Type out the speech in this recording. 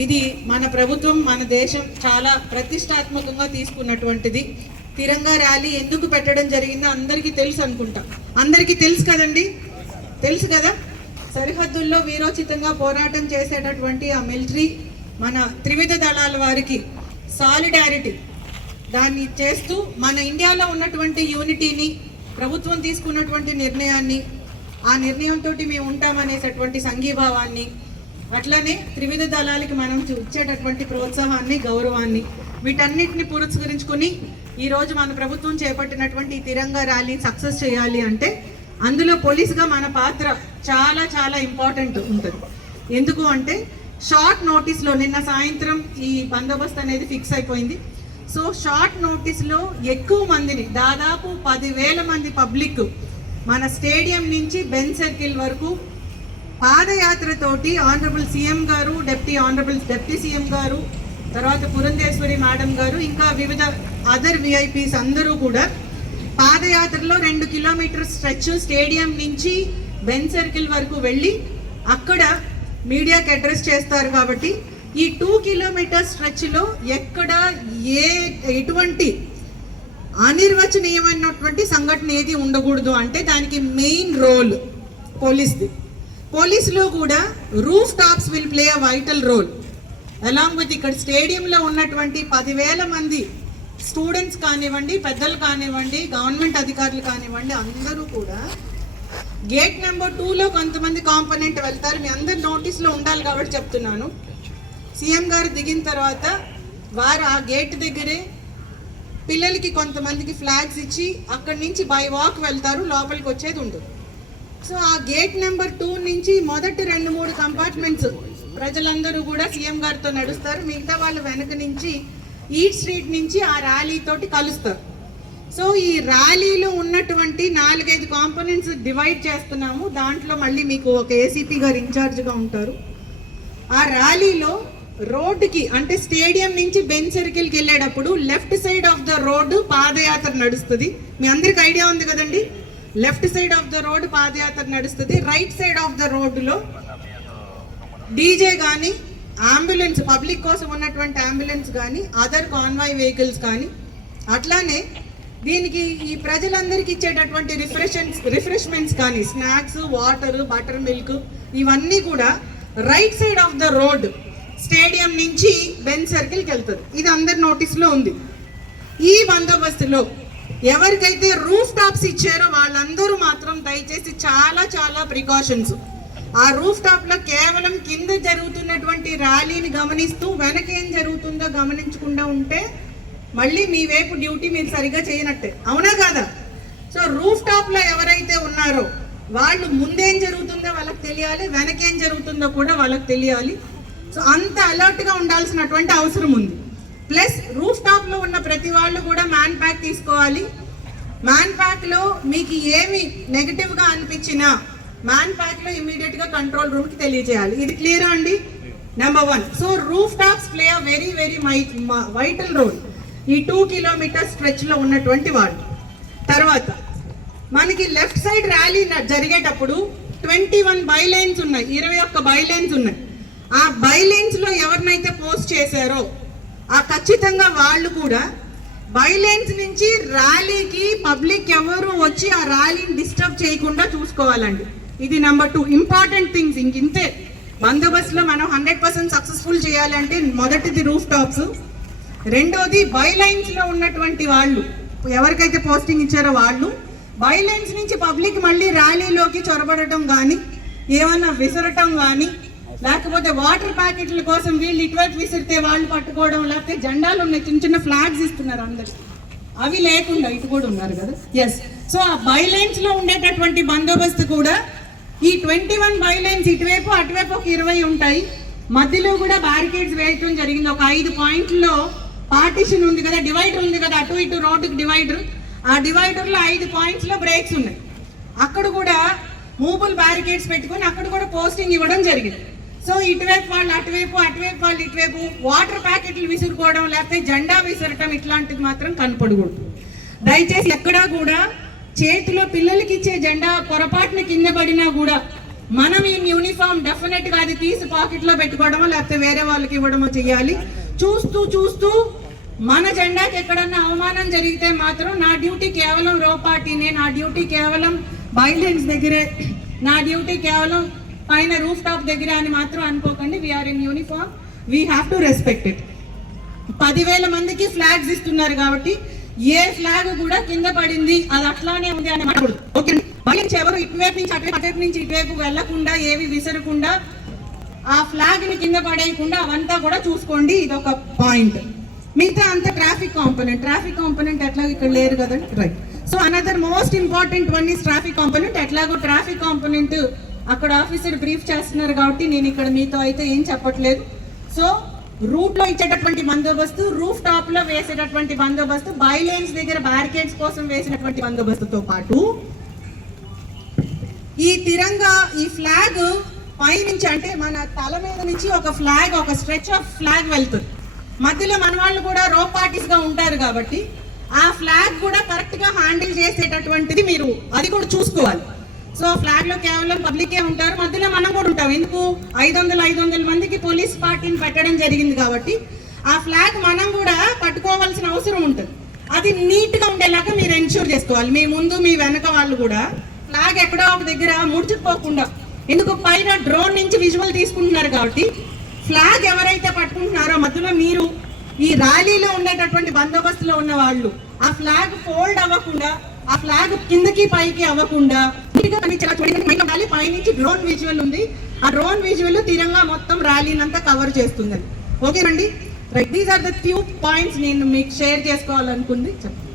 ఇది మన ప్రభుత్వం మన దేశం చాలా ప్రతిష్టాత్మకంగా తీసుకున్నటువంటిది. తిరంగా ర్యాలీ ఎందుకు పెట్టడం జరిగిందో అందరికీ తెలుసు అనుకుంటా. అందరికీ తెలుసు కదండి? తెలుసు కదా? సరిహద్దుల్లో వీరోచితంగా పోరాటం చేసేటటువంటి ఆ మిలిటరీ మన త్రివిధ దళాల వారికి సాలిడారిటీ. దాన్ని చేస్తూ మన ఇండియాలో ఉన్నటువంటి యూనిటీని ప్రభుత్వం తీసుకున్నటువంటి నిర్ణయాన్ని ఆ నిర్ణయంతో మేము ఉంటామనేటటువంటి సంఘీభావాన్ని అట్లనే త్రివిధ దళాలకి మనం ఇచ్చేటటువంటి ప్రోత్సాహాన్ని గౌరవాన్ని వీటన్నిటిని పురస్కరించుకొని ఈరోజు మన ప్రభుత్వం చేపట్టినటువంటి ఈ తిరంగా ర్యాలీ సక్సెస్ చేయాలి అంటే అందులో పోలీస్గా మన పాత్ర చాలా చాలా ఇంపార్టెంట్ ఉంటుంది. ఎందుకు అంటే షార్ట్ నోటీస్లో నిన్న సాయంత్రం ఈ బందోబస్తు అనేది ఫిక్స్ అయిపోయింది. సో షార్ట్ నోటీస్లో ఎక్కువ మందిని దాదాపు పదివేల మంది పబ్లిక్ మన స్టేడియం నుంచి బెన్ సర్కిల్ వరకు పాదయాత్రతోటి ఆనరబుల్ సీఎం గారు డెప్టీ ఆనరబుల్ డెప్టీ సీఎం గారు తర్వాత పురంధేశ్వరి మేడం గారు ఇంకా వివిధ అదర్ విఐపీస్ అందరూ కూడా పాదయాత్రలో రెండు కిలోమీటర్ స్ట్రెచ్ స్టేడియం నుంచి బెన్ సర్కిల్ వరకు వెళ్ళి అక్కడ మీడియాకి అడ్రస్ చేస్తారు కాబట్టి ఈ టూ కిలోమీటర్ స్ట్రెచ్లో ఎక్కడ ఏ ఎటువంటి అనిర్వచనీయమైనటువంటి సంఘటన ఏది ఉండకూడదు అంటే దానికి మెయిన్ రోల్ పోలీస్ది. పోలీసులో కూడా roof tops will play a vital role. Along with ఇక్కడ స్టేడియంలో ఉన్నటువంటి పదివేల మంది స్టూడెంట్స్ కానివ్వండి పెద్దలు కానివ్వండి గవర్నమెంట్ అధికారులు కానివ్వండి అందరూ కూడా గేట్ నెంబర్ టూలో కొంతమంది కాంపోనెంట్ వెళ్తారు. మీ అందరు నోటీస్లో ఉండాలి కాబట్టి చెప్తున్నాను. సీఎం గారు దిగిన తర్వాత వారు ఆ గేట్ దగ్గరే పిల్లలకి కొంతమందికి ఫ్లాగ్స్ ఇచ్చి అక్కడి నుంచి బై వాక్ వెళ్తారు. లోపలికి వచ్చేది ఉండదు. సో ఆ గేట్ నెంబర్ టూ నుంచి మొదటి రెండు మూడు కంపార్ట్మెంట్స్ ప్రజలందరూ కూడా సీఎం గారితో నడుస్తారు. మిగతా వాళ్ళు వెనక నుంచి ఈ స్ట్రీట్ నుంచి ఆ ర్యాలీతోటి కలుస్తారు. సో ఈ ర్యాలీలో ఉన్నటువంటి నాలుగైదు కాంపోనెంట్స్ డివైడ్ చేస్తున్నాము. దాంట్లో మళ్ళీ మీకు ఒక ఏసీపీ గారు ఇన్ఛార్జ్గా ఉంటారు. ఆ ర్యాలీలో రోడ్డుకి అంటే స్టేడియం నుంచి బెన్ సర్కిల్కి వెళ్ళేటప్పుడు left side of the road పాదయాత్ర నడుస్తుంది. మీ అందరికి ఐడియా ఉంది కదండి? Left side of the road పాదయాత్ర నడుస్తుంది. రైట్ సైడ్ ఆఫ్ ద రోడ్డులో డీజే కానీ అంబులెన్స్ పబ్లిక్ కోసం ఉన్నటువంటి అంబులెన్స్ కానీ అదర్ కాన్వాయ్ వెహికల్స్ కానీ అట్లానే దీనికి ఈ ప్రజలందరికీ ఇచ్చేటటువంటి రిఫ్రెషన్స్ రిఫ్రెష్మెంట్స్ కానీ స్నాక్స్ వాటర్ బటర్ మిల్క్ ఇవన్నీ కూడా right side of the road stadium నుంచి బెన్ సర్కిల్కి వెళ్తుంది. ఇది అందరి నోటీస్లో ఉంది. ఈ బందోబస్తులో ఎవరికైతే రూఫ్ టాప్స్ ఇచ్చారో వాళ్ళందరూ మాత్రం దయచేసి చాలా చాలా ప్రికాషన్స్ ఆ రూఫ్ టాప్లో కేవలం కింద జరుగుతున్నటువంటి ర్యాలీని గమనిస్తూ వెనక ఏం జరుగుతుందో గమనించకుండా ఉంటే మళ్ళీ మీ వైపు డ్యూటీ మీరు సరిగా చేయనట్టే. అవునా కాదా? సో రూఫ్ టాప్లో ఎవరైతే ఉన్నారో వాళ్ళు ముందేం జరుగుతుందో వాళ్ళకి తెలియాలి వెనకేం జరుగుతుందో కూడా వాళ్ళకి తెలియాలి. సో అంత అలర్ట్గా ఉండాల్సినటువంటి అవసరం ఉంది. ప్లస్ రూఫ్ టాప్లో ఉన్న ప్రతి వాళ్ళు కూడా మ్యాన్ ప్యాక్ తీసుకోవాలి. మ్యాన్ ప్యాక్లో మీకు ఏమి నెగటివ్గా అనిపించినా మ్యాన్ ప్యాక్లో ఇమీడియట్గా కంట్రోల్ రూమ్కి తెలియజేయాలి. ఇది క్లియరా అండి? Number one so roof tops play a very very vital role ఈ టూ కిలోమీటర్ స్ట్రెచ్లో ఉన్నటువంటి వాళ్ళు. తర్వాత మనకి లెఫ్ట్ సైడ్ ర్యాలీ న- జరిగేటప్పుడు ట్వంటీ వన్ బై లైన్స్ ఉన్నాయి. ఇరవై ఒక్క బై లైన్స్ ఉన్నాయి. ఆ బై లైన్స్లో ఎవరినైతే పోస్ట్ చేశారో ఆ ఖచ్చితంగా వాళ్ళు కూడా బై లైన్స్ నుంచి ర్యాలీకి పబ్లిక్ ఎవరు వచ్చి ఆ ర్యాలీని డిస్టర్బ్ చేయకుండా చూసుకోవాలండి. ఇది నెంబర్ టూ ఇంపార్టెంట్ థింగ్స్ ఇంక ఇంతే. బందోబస్తులో మనం హండ్రెడ్ పర్సెంట్ సక్సెస్ఫుల్ చేయాలంటే మొదటిది రూఫ్ టాప్స్ రెండోది బై ఉన్నటువంటి వాళ్ళు. ఎవరికైతే పోస్టింగ్ ఇచ్చారో వాళ్ళు. బై లైన్స్ నుంచి పబ్లిక్ మళ్ళీ ర్యాలీలోకి చొరబడటం కానీ ఏమన్నా విసరటం కానీ లేకపోతే వాటర్ ప్యాకెట్ల కోసం వీళ్ళు ఇటువైపు విసిరితే వాళ్ళు పట్టుకోవడం లేకపోతే జెండాలు ఉన్నాయి చిన్న చిన్న ఫ్లాగ్స్ ఇస్తున్నారు అందరికి అవి లేకుండా ఇటు కూడా ఉన్నారు కదా? ఎస్ సో ఆ బైలైన్స్లో ఉండేటటువంటి బందోబస్తు కూడా ఈ ట్వంటీ వన్ బై లైన్స్ ఇటువైపు అటువైపు ఒక ఇరవై ఉంటాయి. మధ్యలో కూడా బ్యారికేడ్స్ వేయటం జరిగింది. ఒక ఐదు పాయింట్లో పార్టీషన్ ఉంది కదా డివైడర్ ఉంది కదా అటు ఇటు రోడ్డుకి డివైడర్ ఆ డివైడర్లో ఐదు పాయింట్స్లో బ్రేక్స్ ఉన్నాయి. అక్కడ కూడా మూబుల్ బ్యారికేడ్స్ పెట్టుకొని అక్కడ కూడా పోస్టింగ్ ఇవ్వడం జరిగింది. సో ఇటువైపు వాళ్ళు అటువైపు అటువైపు వాళ్ళు ఇటువైపు వాటర్ ప్యాకెట్లు విసురుకోవడం లేకపోతే జెండా విసరటం ఇట్లాంటిది మాత్రం కనపడకూడదు. దయచేసి ఎక్కడా కూడా చేతిలో పిల్లలకి ఇచ్చే జెండా పొరపాటున కింద పడినా కూడా మనం ఈ యూనిఫామ్ డెఫినెట్గా అది తీసి పాకెట్లో పెట్టుకోవడమో లేకపోతే వేరే వాళ్ళకి ఇవ్వడమో చేయాలి చూస్తూ చూస్తూ మన జెండాకి ఎక్కడన్నా అవమానం జరిగితే మాత్రం నా డ్యూటీ కేవలం రోపాటినే నా డ్యూటీ కేవలం బైలెన్స్ దగ్గరే నా డ్యూటీ కేవలం పైన రూఫ్ టాప్ దగ్గర అని మాత్రం అనుకోకండి we're in uniform we have to respect it పదివేల మందికి ఫ్లాగ్స్ ఇస్తున్నారు కాబట్టి ఏ ఫ్లాగ్ కూడా కింద పడింది అది అట్లానే ఉంది అని ఓకే ఎవరు ఇటువైపు నుంచి అటు అటువైపు నుంచి ఇటువైపు వెళ్ళకుండా ఏవి విసరకుండా ఆ ఫ్లాగ్ని కింద పడేయకుండా అవంతా కూడా చూసుకోండి ఇది ఒక పాయింట్ మిగతా అంత ట్రాఫిక్ కాంపోనెంట్ ట్రాఫిక్ కాంపోనెంట్ ఎట్లా ఇక్కడ లేరు కదండి. Right so another most important one is traffic component ఎట్లాగో ట్రాఫిక్ కాంపోనెంట్ అక్కడ ఆఫీసర్ బ్రీఫ్ చేస్తున్నారు కాబట్టి నేను ఇక్కడ మీతో అయితే ఏం చెప్పట్లేదు. సో రూట్లో ఇచ్చేటటువంటి బందోబస్తు రూఫ్ టాప్లో వేసేటటువంటి బందోబస్తు బైలైన్స్ దగ్గర బ్యారికేడ్స్ కోసం వేసినటువంటి బందోబస్తుతో పాటు ఈ తిరంగా ఈ ఫ్లాగ్ పైనుంచి అంటే మన తల మీద నుంచి ఒక ఫ్లాగ్ ఒక స్ట్రెచ్ ఆఫ్ ఫ్లాగ్ వెళ్తుంది. మధ్యలో మన వాళ్ళు కూడా రో పార్టీస్గా ఉంటారు కాబట్టి ఆ ఫ్లాగ్ కూడా కరెక్ట్గా హ్యాండిల్ చేసేటటువంటిది మీరు అది కూడా చూసుకోవాలి. సో ఫ్లాగ్లో కేవలం పబ్లికే ఉంటారు. మధ్యలో మనం కూడా ఉంటాం. ఎందుకు? ఐదు వందల ఐదు వందల మందికి పోలీస్ పార్టీని పెట్టడం జరిగింది కాబట్టి ఆ ఫ్లాగ్ మనం కూడా పట్టుకోవాల్సిన అవసరం ఉంటుంది. అది నీట్గా ఉండేలాగా మీరు ఎన్ష్యూర్ చేసుకోవాలి. మీ ముందు మీ వెనక వాళ్ళు కూడా ఫ్లాగ్ ఎక్కడో ఒక దగ్గర ముడుచుకుపోకుండా ఎందుకు? పైన డ్రోన్ నుంచి విజువల్ తీసుకుంటున్నారు కాబట్టి ఫ్లాగ్ ఎవరైతే పట్టుకుంటున్నారో మధ్యలో మీరు ఈ ర్యాలీలో ఉండేటటువంటి బందోబస్తులో ఉన్న వాళ్ళు ఆ ఫ్లాగ్ ఫోల్డ్ అవ్వకుండా ఆ ఫ్లాగ్ కిందకి పైకి అవ్వకుండా ఉండాలి. పైనుంచి డ్రోన్ విజువల్ ఉంది. ఆ డ్రోన్ విజువల్ తిరంగా మొత్తం ర్యాలీనంతా కవర్ చేస్తుంది. ఓకేనండి right these are the few points నేను మీకు షేర్ చేసుకోవాలనుకుంది. చెప్పండి.